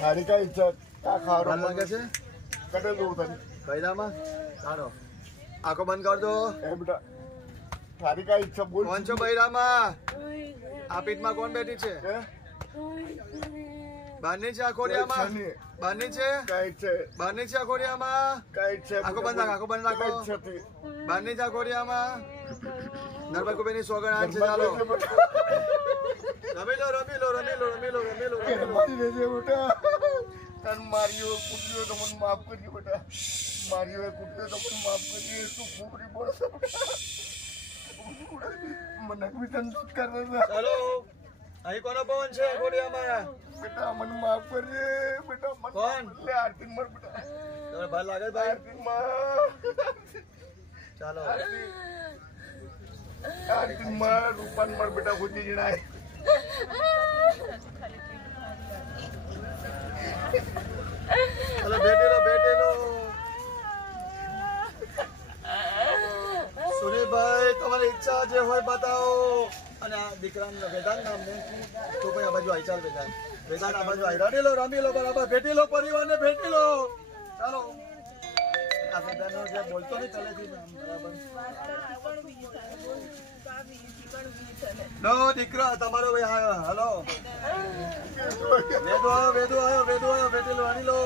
તારી કઈ ઈચ્છા કા ખાવાનો ભાલ લાગે છે કટે દઉં તને બૈરામાં ચાલો આંખો બંધ કરજો એ બેટા તારી કઈ ઈચ્છા બોલ કોણ છો બૈરામાં આ પીઠમાં કોણ બેઠી છે હે બહારની છે આખોડિયામાં બહારની છે કઈ છે બહારની છે આખોડિયામાં કઈ છે આંખો બંધ રાખો આંખો બંધ રાખો કઈ છે તે બહારની છે આખોડિયામાં નર્મદ કુબેરની સોગન આ છે ચાલો રમી લો રમી લો રમી લો રમી લો રમી લો મારી દેજે બેટા તન માર્યો કૂટ્યો તો મને માફ કરજો બેટા માર્યો કૂટ્યો તો મને માફ કરજો તું ખોબરી બોલશે મને બી તને કરવા ચાલો અહીં કોનો પવન છે આખોડિયામાં બેટા મને માફ કરજે બેટા મને કોણ? લે આરતી મર બેટા તમને ભાર લાગે ભાઈ આરતી મર ચાલો આરતી મર રૂપાન મર બેટા ખુદી જણાય ચાલો બેઠેલો સુનિલભાઈ તમારી ઈચ્છા જે હોય બતાવો અને આ દીકરાનું વેદાંત નામ ને તો ભાઈ આ બાજુ આવી ચાલ વેદાંત આ બાજુ આવી રમી લો બરાબર ભેટી લો પરિવારને ભેટી લો ચાલો આ વેદાંતનો જે બોલતો નહીં ચાલેથી બરાબર નો દીકરા તમારો ભાઈ હલો વેદો આવ્યો ભેટી લો હણી લો